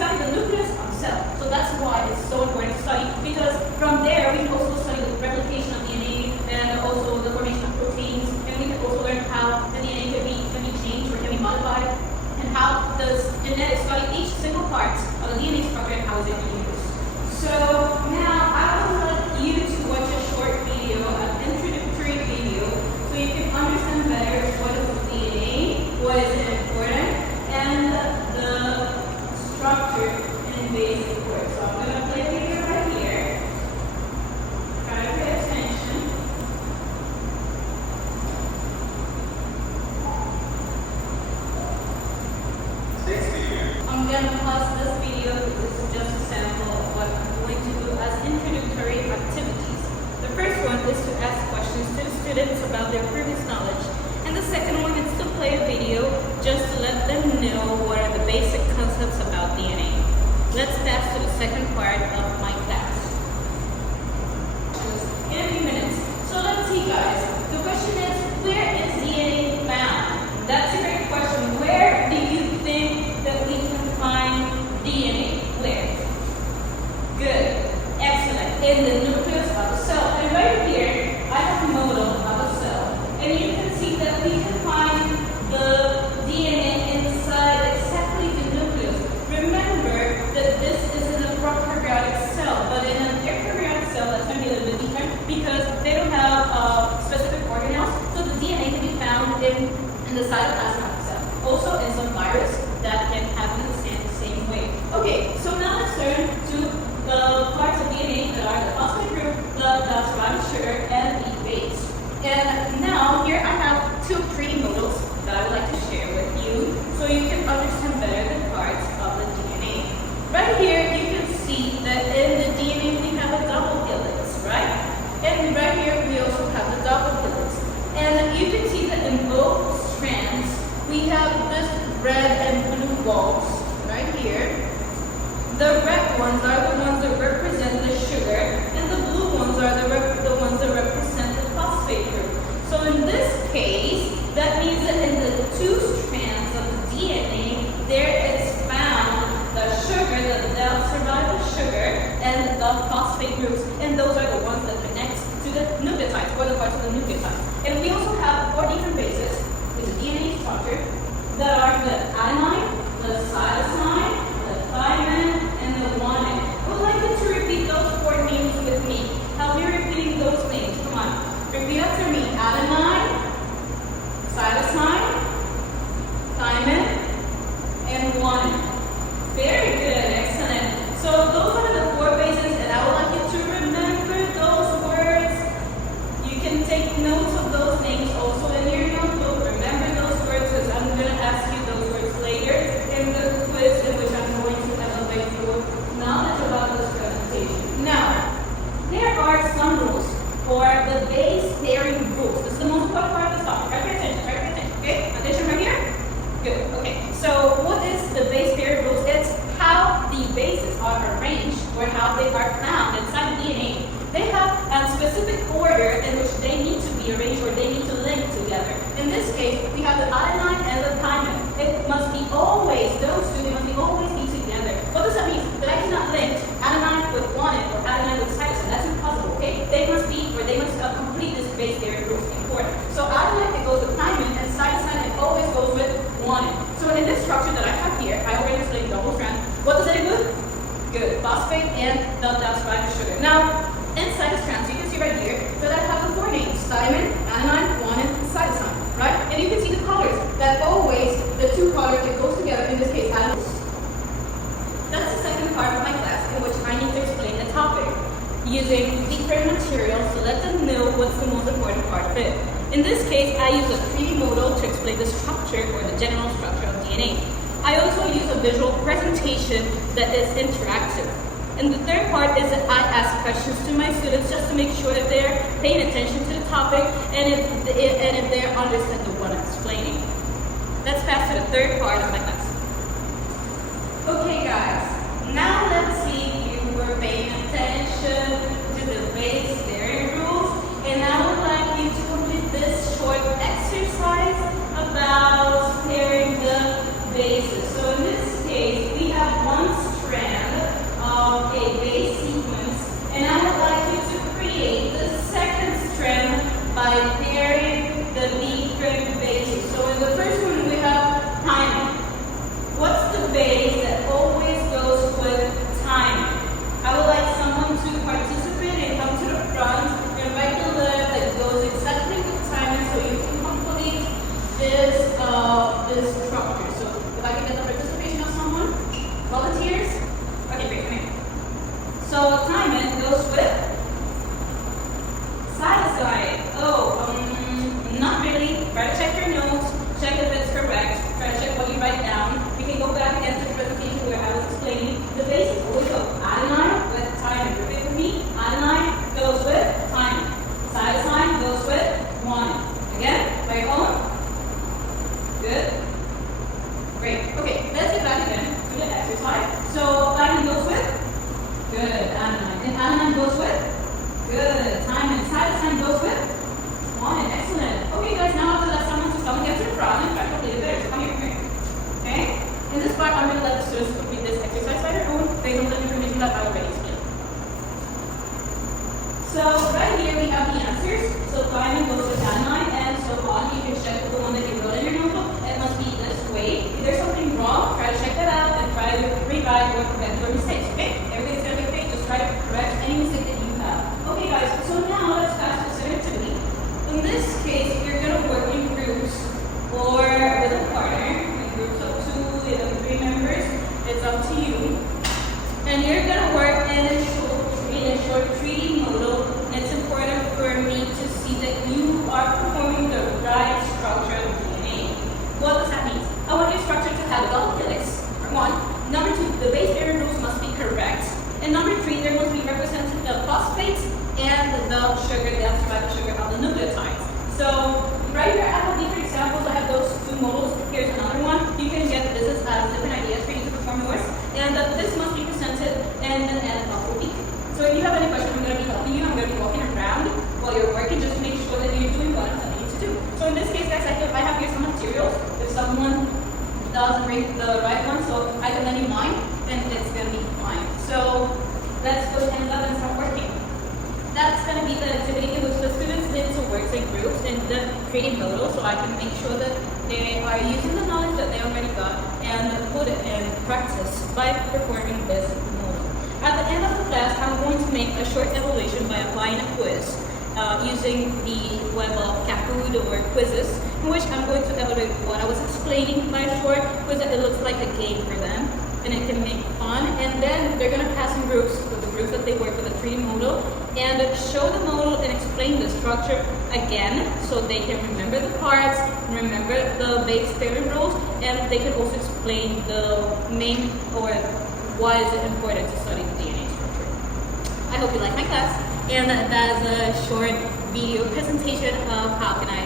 study the nucleus of the cell. So that's why it's so important to study, because from there we can also study the replication of DNA and also the formation of proteins, and we can also learn how the DNA can be changed or can be modified, and how does genetics study each single part of the DNA structure and how is it used. So now I would like you to watch a short video, an introductory video, so you can understand better what is DNA, what is important, and the structure in basic words. So I'm going to play a video right here. Try to pay attention. I'm going to pause this video because this is just a sample of what I'm going to do as introductory activities. The first one is to ask questions to the students about their previous knowledge. And the second one is to play a video just to let them know what are the basic concepts about DNA. Let's pass to the second part of my class. In a few minutes. So let's see, guys. The question is, where is DNA found? That's a great question. Where do you think that we can find DNA? Where? Good. Excellent. In the nucleus of the cell. And right here, I have a model of a cell. And you can see that we can find the DNA inside exactly the nucleus. Remember that this is in a prokaryotic cell, but in an eukaryotic cell, that's going to be a little bit different because they don't have specific organelles, so the DNA can be found in the cytoplasm of the cell. Also in some virus that can happen in the same way. Okay, so now let's turn to the parts of DNA that are the phosphate group, the surviving sugar, and the base. And now here I have two 3D models that I would like to share with you so you can understand better the parts of the DNA. Right here you can see that in the DNA we have a double helix, right? And right here we also have the double helix. And you can see that in both strands we have this red and blue balls right here. The red ones are the ones that represent the sugar, and the blue ones are the ones that represent the phosphate group. So in this case, that means that in the two strands of the DNA, there is found the sugar, the survival sugar, and the phosphate groups, and those are the ones that connect to the nucleotides, or the parts of the nucleotides. And we also have 4 different bases in the DNA structure that are the adenine, the cytosine, the thymine, and the guanine. I would like you to repeat those 4 names with me. Help me repeating those names. Come on. Repeat after me. Adenine, cytosine, thymine, and guanine. Very good. Excellent. So those are the 4 bases, and I would like you to remember those words. You can take notes of those names also in your notebook. Remember those words because I'm going to ask you those words later in the quiz in which I'm going to elevate your knowledge about this presentation. Now, there are some rules for the base pairing rules. This is the most important part of this topic. Try to pay attention, okay? Attention right here? Good, okay. So what is the base pairing rules? It's how the bases are arranged or how they are found inside the DNA. They have a specific order in which they need to be arranged or they need to link together. In this case, we have the adenine and the thymine. It must be always, those two, they must be always be together. What does that mean? That I cannot link adenine with guanine or adenine with cytosine. That's impossible, okay? They must be, or they must complete this base pairing group. Important. So adenine, it goes with thymine, and cytosine, it always goes with guanine. So in this structure that I have here, I already explained double strand. What does it include? Good. Phosphate and the surviving sugar. Now, inside the strands, you can see right here that I have the 4 names: thymine, adenine, guanine, and cytosine, right? And you can see the colors. That always, the 2 colors that goes together, in this case, adenine. That's the second part of my class in which I need to explain the topic using different materials to let them know what's the most important part of it. In this case, I use a 3D model to explain the structure or the general structure of DNA. I also use a visual presentation that is interactive. And the third part is that I ask questions to my students just to make sure that they're paying attention to the topic and if they understand what I'm explaining. Let's pass to the third part of my class. Okay guys, now let's see if you were paying attention to the base pairing rules, and I would like you to complete this short exercise about pairing the bases. So in this case, we have one part, I'm going to let the students complete this exercise by their own based on the information that I already explained. So right here we have the answers. So climbing goes with that line and so on. You can check the one that you wrote in your notebook. It must be this way. If there's something wrong, try to check that out and try to rewrite or correct your mistakes. Okay? Everything's going to be okay. Just try to correct any mistake that you have. Okay guys, so now let's pass specific to me. In this case, you're going to work in groups or with a partner. In groups of 2, 3 members. It's up to you. And you're going to work in a short 3D model. And it's important for me to see that you are performing the right structure of DNA. What does that mean? I want your structure to have double helix, for 1. Number 2, the base pair rules must be correct. And number 3, there must be represented the phosphates and the sugar, the alpha sugar of the nucleotides. So right here I have different examples. I have those 2 models. Here's another one. You can get this as different ideas for you to perform yours. And this must be presented in an end of the week. So if you have any questions, I'm going to be helping you. I'm going to be walking around while you're working just to make sure that you're doing what I'm telling you to do. So in this case, guys, I have here some materials. If someone doesn't bring the right one, so I can lend you mine, and it's going to be fine. So let's go ahead and start working. That's going to be the activity in which the students need to work in groups in the 3D model, so I can make sure that they are using the knowledge that they already got and put it in practice by performing this model. At the end of the class, I'm going to make a short evaluation by applying a quiz using the web of Kahoot or quizzes, in which I'm going to evaluate what I was explaining by a short quiz that it looks like a game for them, and it can make fun. And then they're going to pass in groups with the groups that they work with the 3D model and show the model and explain the structure again so they can remember the parts, remember the base pairing rules, and they can also explain the main or why is it important to study the DNA structure. I hope you like my class, and that's a short video presentation of how can I